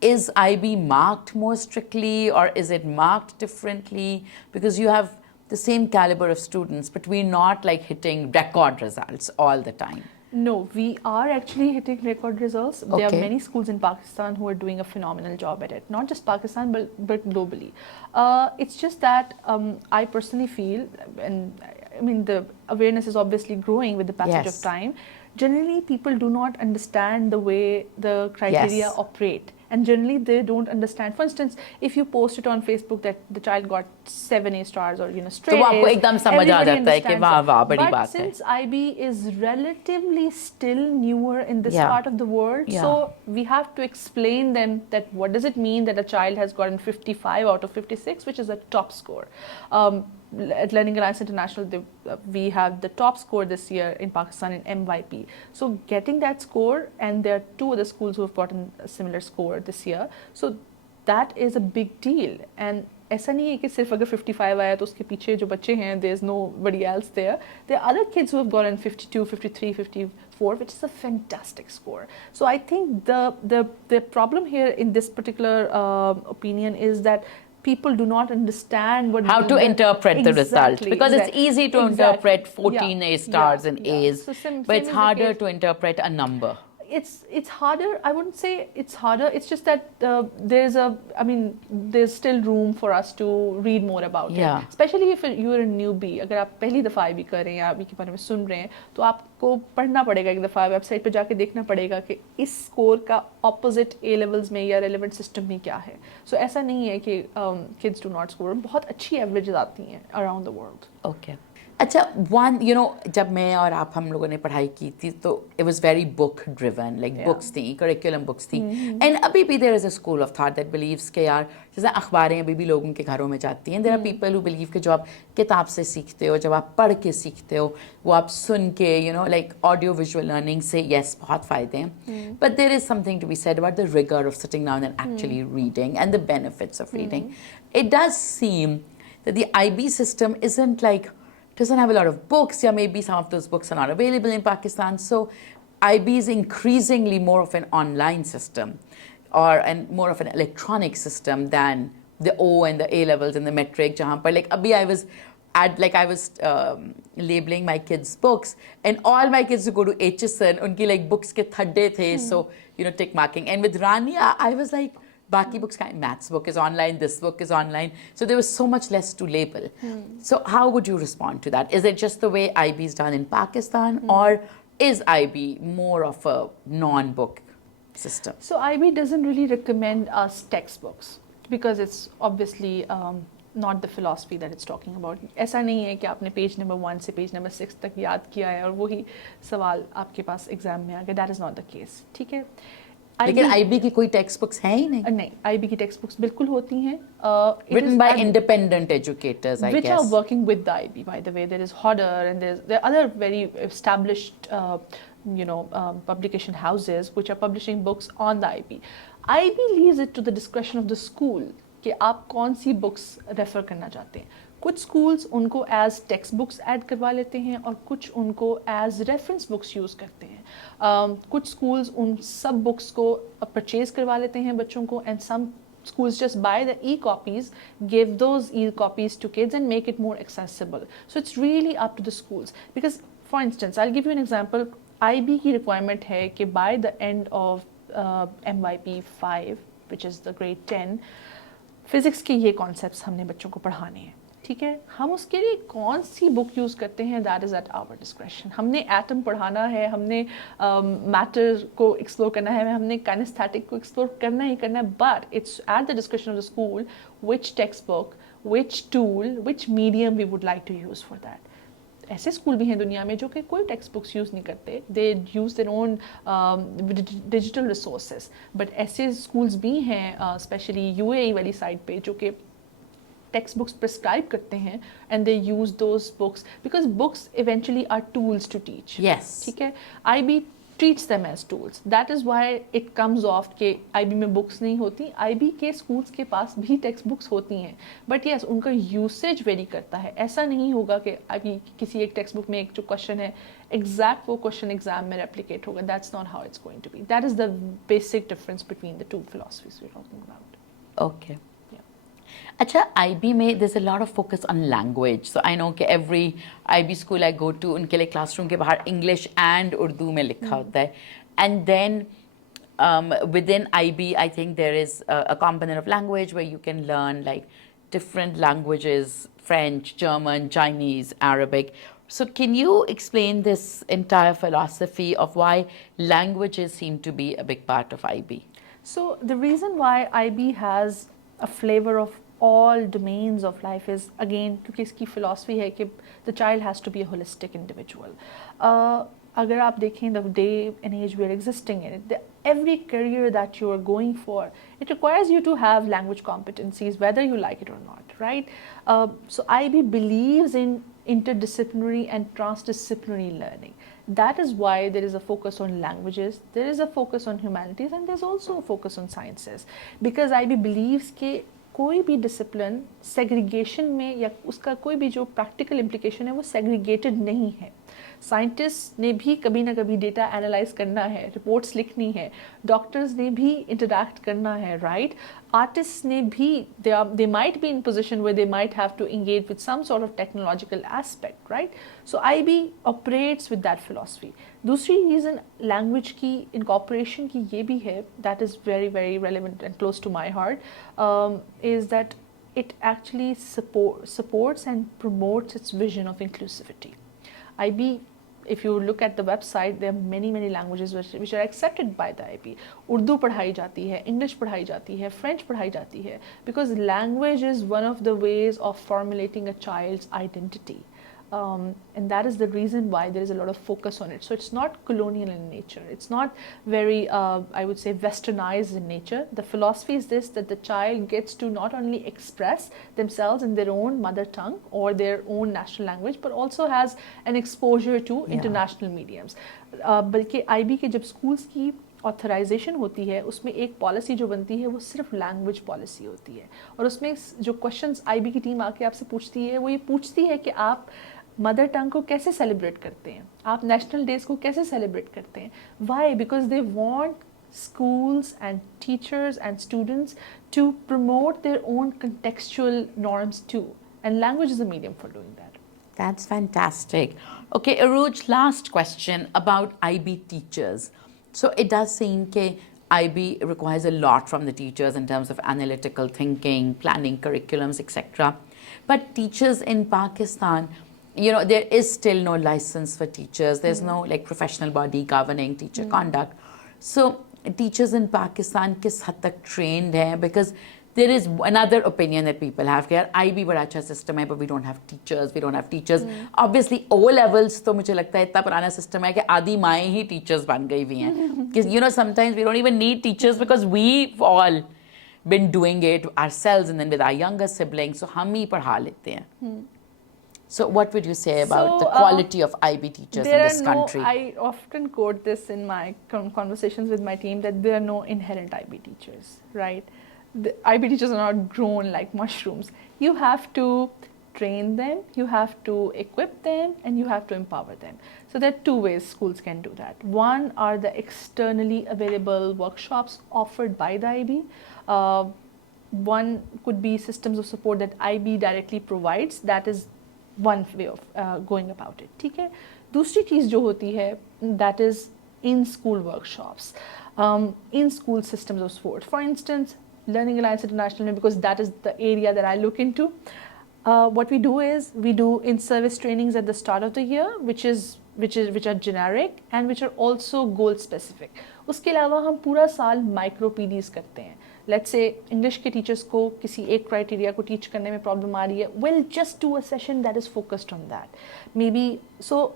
Is IB marked more strictly, or is it marked differently? Because you have the same caliber of students, but we're not like hitting record results all the time. No, we are actually hitting record results. Okay. There are many schools in Pakistan who are doing a phenomenal job at it. Not just Pakistan, but globally. It's just that I personally feel, and I mean the awareness is obviously growing with the passage of time. Generally, people do not understand the way the criteria operate. And generally, they don't understand. For instance, if you post it on Facebook that the child got 7 A stars or straight A's, आपको एकदम समझ आ जाता है कि वाह वाह बड़ी बात है. But since IB is relatively still newer in this part of the world, so we have to explain them that what does it mean that a child has gotten 55 out of 56, which is a top score. At Learning Alliance International, we have the top score this year in Pakistan in MYP. So getting that score, and there are 2 other schools who have gotten a similar score this year. So that is a big deal. And ऐसा नहीं है कि सिर्फ अगर 55 आया तो उसके पीछे जो बच्चे हैं, there's nobody else there. There are other kids who have gotten 52, 53, 54, which is a fantastic score. So I think the problem here in this particular opinion is that people do not understand how to interpret the result, because it's easy to interpret 14 A stars and A's, but it's harder to interpret a number. It's harder. I wouldn't say it's harder. It's just that there's still room for us to read more about it. Especially if you're a newbie. अगर आप पहली दफ़ा IB कर रहे हैं या IB के बारे में सुन रहे हैं, तो आपको पढ़ना पड़ेगा एक दफ़ा, वेबसाइट पे जाके देखना पड़ेगा कि इस स्कोर का ऑपोजिट A levels में या रेलेवेंट सिस्टम में क्या है. So ऐसा नहीं है कि kids do not score. बहुत अच्छी एवरेजेस आती हैं around the world. Okay. अच्छा, वन जब मैं और आप हम लोगों ने पढ़ाई की थी तो it was very book driven, like Yeah. Books थी, करिकुलम बुक्स थी। एंड अभी भी there is a school of thought that believes के यार, जैसे अखबारें अभी भी लोगों के घरों में जाती हैं, there are people who believe कि जो आप किताब से सीखते हो, जब आप पढ़ के सीखते हो, वो आप सुन के लाइक ऑडियो विजुअल लर्निंग से यस बहुत फ़ायदे हैं, but there is something to be said about the rigour of sitting down and actually reading and the benefits of reading. It does seem that the IB system isn't like, doesn't have a lot of books, yeah, maybe some of those books are not available in Pakistan. So IB is increasingly more of an online system or and more of an electronic system than the O and the A levels and the metric. Jahan par like abhi I was labeling my kids' books, and all my kids who go to HSN, unki like books ke thadde the, so tick marking. And with Rania, I was like, Baki books, maths book is online, this book is online. So there was so much less to label. So how would you respond to that? Is it just the way IB is done in Pakistan, or is IB more of a non-book system? So IB doesn't really recommend us textbooks because it's obviously not the philosophy that it's talking about. ऐसा नहीं है कि आपने page number 1 से page number 6 तक याद किया है और वही सवाल आपके पास एग्जाम में आ गया. That is not the case. ठीक है. लेकिन IB की कोई टेक्स्ट बुक्स हैं ही नहीं. नहीं, IB की टेक्स्ट बुक्स बिल्कुल होती हैं. Written by independent educators, I which guess. are working with the IB, by the way. There is Hodder and there are other very established publication houses which are publishing books on the IB. IB leaves it to the discretion of the school कि आप कौन सी books refer करना चाहते हैं. कुछ schools उनको as text books add करवा लेते हैं और कुछ उनको एज रेफरेंस बुक्स यूज़ करते हैं. कुछ स्कूल्स उन सब बुक्स को परचेज करवा लेते हैं बच्चों को, and some schools just buy the e-copies, give those e-copies to kids and make it more accessible. So it's really up to the schools. Because for instance, I'll give you an example. IB की requirement है कि by the end of MYP 5, which is the grade 10, physics के ये concepts हमने बच्चों को पढ़ाने हैं. ठीक है, हम उसके लिए कौन सी बुक यूज़ करते हैं that is at our discretion. हमने एटम पढ़ाना है, हमने मैटर को एक्सप्लोर करना है, हमने काइनेस्थेटिक को एक्सप्लोर करना ही करना है, but it's at the discretion of the school which textbook, which tool, which medium we would like to use for that. ऐसे स्कूल भी हैं दुनिया में जो कि कोई टेक्स्ट बुक्स यूज़ नहीं करते, they use their own digital resources. But ऐसे स्कूल्स भी हैं स्पेशली UAE वाली साइड पे जो कि टेक्स्ट बुक्स प्रिस्क्राइब करते हैं and they use those books because books eventually are tools to teach. ठीक है, IB treats them as tools. That is why it comes off कि IB में बुक्स नहीं होती. IB के स्कूल्स के पास भी टेक्स्ट बुक्स होती हैं, बट यस उनका यूसेज वेरी करता है. ऐसा नहीं होगा कि अभी किसी एक टेक्स्ट बुक में एक जो क्वेश्चन है एग्जैक्ट वो क्वेश्चन एग्जाम में रेप्लिकेट होगा. That's not how it's going to be. That is the basic difference between the two philosophies we are talking about. Okay. अच्छा, IB में there's a lot of focus on language. So I know कि every IB school I go to उनके लिए classroom के बाहर English and Urdu में लिखा होता है. And then within IB I think there is a component of language where you can learn like different languages, French, German, Chinese, Arabic. So can you explain this entire philosophy of why languages seem to be a big part of IB? So the reason why IB has a flavor of all domains of life is again क्योंकि इसकी philosophy है कि the child has to be a holistic individual. अगर आप देखें the day and age we are existing in it, every career that you are going for, it requires you to have language competencies whether you like it or not, right? So IB believes in interdisciplinary and transdisciplinary learning. That is why there is a focus on languages, there is a focus on humanities, and there's also a focus on sciences. Because IB believes कि कोई भी discipline segregation में या उसका कोई भी जो practical implication है वो सेग्रीगेटेड नहीं है. साइंटिस्ट ने भी कभी ना कभी डेटा एनालाइज करना है, रिपोर्ट्स लिखनी है, डॉक्टर्स ने भी इंटरैक्ट करना है, राइट? आर्टिस्ट ने भी they might be in position where they might have to engage with some sort of technological aspect, right? So IB operates with that philosophy. दूसरी रीज़न लैंग्वेज की इनकॉर्पोरेशन की ये भी है, that is very very relevant and close to my heart, is that it actually supports and promotes its vision of inclusivity. IB, if you look at the website, there are many languages which are accepted by the IB. Urdu पढ़ाई जाती है, English पढ़ाई जाती है, French पढ़ाई जाती है, because language is one of the ways of formulating a child's identity. and that is the reason why there is a lot of focus on it. So it's not colonial in nature. It's not very, I would say, westernized in nature. The philosophy is this, that the child gets to not only express themselves in their own mother tongue or their own national language, but also has an exposure to international mediums. बल्कि IB के जब schools की authorisation होती है उसमें एक policy जो बनती है वो सिर्फ लैंग्वेज पॉलिसी होती है, और उसमें जो क्वेश्चंस IB की टीम आके आपसे पूछती है वो ये पूछती है कि आप मदर टंग को कैसे सेलिब्रेट करते हैं, आप नेशनल डेज को कैसे सेलिब्रेट करते हैं. Why? Because they want schools and teachers and students to promote their own contextual norms too, and language is a medium for doing that. That's fantastic. Okay, Aruj, last question about IB teachers. So it does seem that IB requires a lot from the teachers in terms of analytical thinking, planning curriculums, etc. But teachers in Pakistan, you know, there is still no license for teachers. There's no like professional body governing teacher conduct. So teachers in Pakistan किस हद तक trained हैं? Because there is another opinion that people have कि यार IB बड़ा अच्छा system है, but we don't have teachers. We don't have teachers. Obviously O levels तो मुझे लगता है इतना पुराना system है कि आधी माएँ ही teachers बन गई हुई हैं. Because you know sometimes we don't even need teachers because we've all been doing it ourselves and then with our younger siblings. So हम ही पढ़ा लेते हैं. So what would you say about the quality of IB teachers in this country? I often quote this in my conversations with my team, that there are no inherent IB teachers, right? The IB teachers are not grown like mushrooms. You have to train them, you have to equip them, and you have to empower them. So there are two ways schools can do that. One are the externally available workshops offered by the IB. One could be systems of support that IB directly provides. That is one way of going about it. ठीक है. दूसरी चीज़ जो होती है, that is in school workshops, in school systems of support. For instance, Learning Alliance International, because that is the area that I look into. What we do is we do in-service trainings at the start of the year, which are generic and which are also goal specific. उसके अलावा हम पूरा साल micro PDs करते हैं. Let's say English के teachers को किसी एक criteria को teach करने में problem आ रही है, we'll just do a session that is focused on that. Maybe, so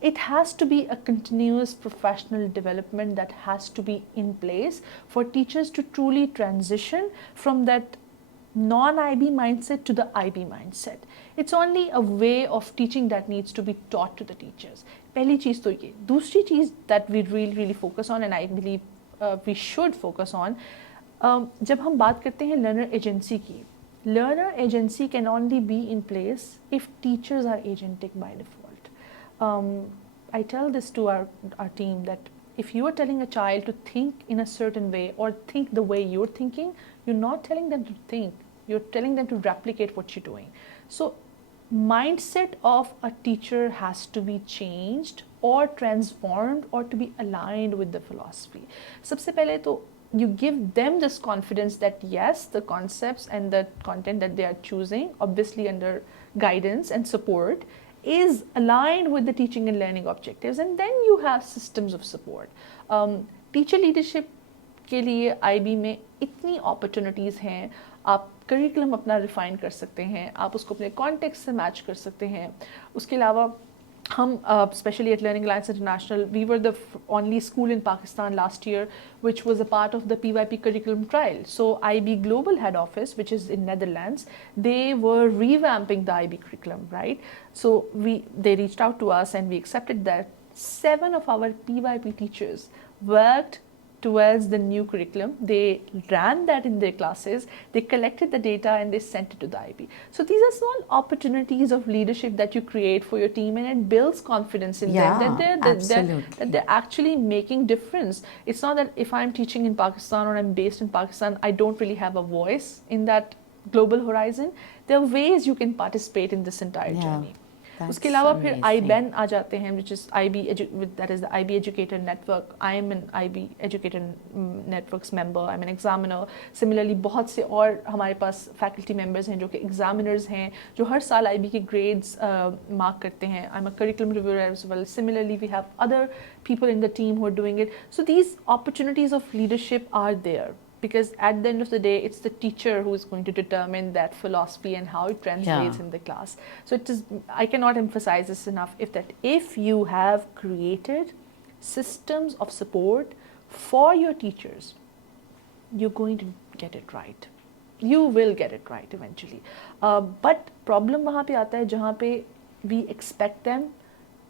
it has to be a continuous professional development that has to be in place for teachers to truly transition from that non-IB mindset to the IB mindset. It's only a way of teaching that needs to be taught to the teachers. पहली चीज़ तो ये. दूसरी चीज़ that we really focus on, and I believe we should focus on, जब हम बात करते हैं learner agency की, learner agency can only be in place if teachers are agentic by default. I tell this to our team that if you are telling a child to think in a certain way or think the way you're thinking, you're not telling them to think, you're telling them to replicate what you're doing. So mindset of a teacher has to be changed or transformed or to be aligned with the philosophy. सबसे पहले तो you give them this confidence that yes, the concepts and the content that they are choosing, obviously under guidance and support, is aligned with the teaching and learning objectives, and then you have systems of support. Teacher leadership के लिए IB में इतनी opportunities हैं, आप curriculum अपना refine कर सकते हैं, आप उसको अपने context से match कर सकते हैं. उसके अलावा हम especially at Learning Alliance International, we were the only school in Pakistan last year which was a part of the PYP curriculum trial. So IB Global Head Office, which is in Netherlands, they were revamping the IB curriculum, right? So they reached out to us and we accepted that. 7 of our PYP teachers worked towards the new curriculum. They ran that in their classes, they collected the data and they sent it to the IB. So these are small opportunities of leadership that you create for your team, and it builds confidence in them that they're actually making difference. It's not that if I'm teaching in Pakistan or I'm based in Pakistan, I don't really have a voice in that global horizon. There are ways you can participate in this entire journey. उसके अलावा फिर IBEN आ जाते हैं, which is that is the IB Educator Network. I am an IB Educator Networks member. I'm an examiner. Similarly, बहुत से और हमारे पास faculty members हैं जो कि examiners हैं, जो हर साल IB के grades mark करते हैं. I'm a curriculum reviewer as well. Similarly, we have other people in the team who are doing it. So these opportunities of leadership are there. because at the end of the day, it's the teacher who is going to determine that philosophy and how it translates Yeah. in the class. So it is, I cannot emphasize this enough, if you have created systems of support for your teachers, you're going to get it right. You will get it right eventually. But problem वहाँ पे आता है जहाँ पे we expect them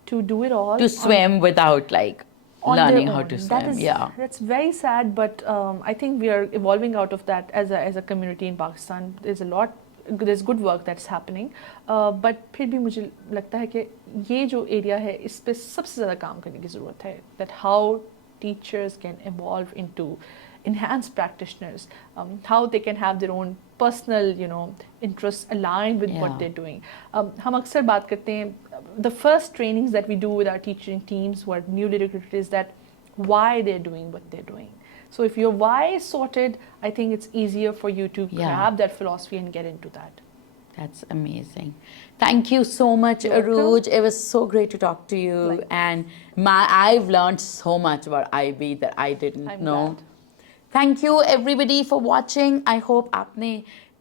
to do it all To swim without like on their learning how own. to That swim. is, Yeah. that's very sad, but I think we are evolving out of that as a community in Pakistan. There's good work that's happening, but फिर भी मुझे लगता है कि ये जो area है इस पे सबसे ज़्यादा काम करने की ज़रूरत है. That how teachers can evolve into enhanced practitioners, how they can have their own personal, interests aligned with what Yeah. they're doing. हम अक्सर बात करते हैं, the first trainings that we do with our teaching teams who are newly recruited is that why they're doing what they're doing. So if your why is sorted, I think it's easier for you to Yeah. grab that philosophy and get into that. That's amazing. Thank you so much, You're welcome. Arooj. It was so great to talk to you. Likewise. And I've learned so much about IB that I didn't I'm know. glad. Thank you everybody for watching. I hope आपने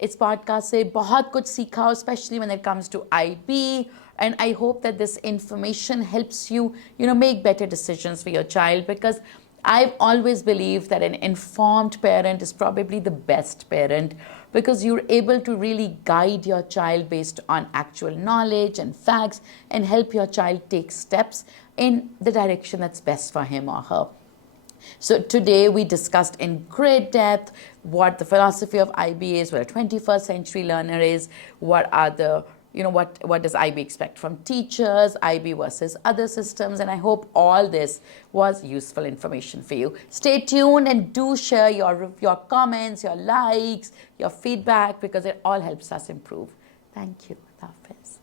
इस podcast से बहुत कुछ सीखा, especially when it comes to IB. And I hope that this information helps you, make better decisions for your child, because I've always believed that an informed parent is probably the best parent, because you're able to really guide your child based on actual knowledge and facts and help your child take steps in the direction that's best for him or her. So today we discussed in great depth what the philosophy of IB is, what a 21st century learner is, what are the, what does IB expect from teachers, IB versus other systems, and I hope all this was useful information for you. Stay tuned and do share your comments, your likes, your feedback, because it all helps us improve. Thank you. Allah Hafiz.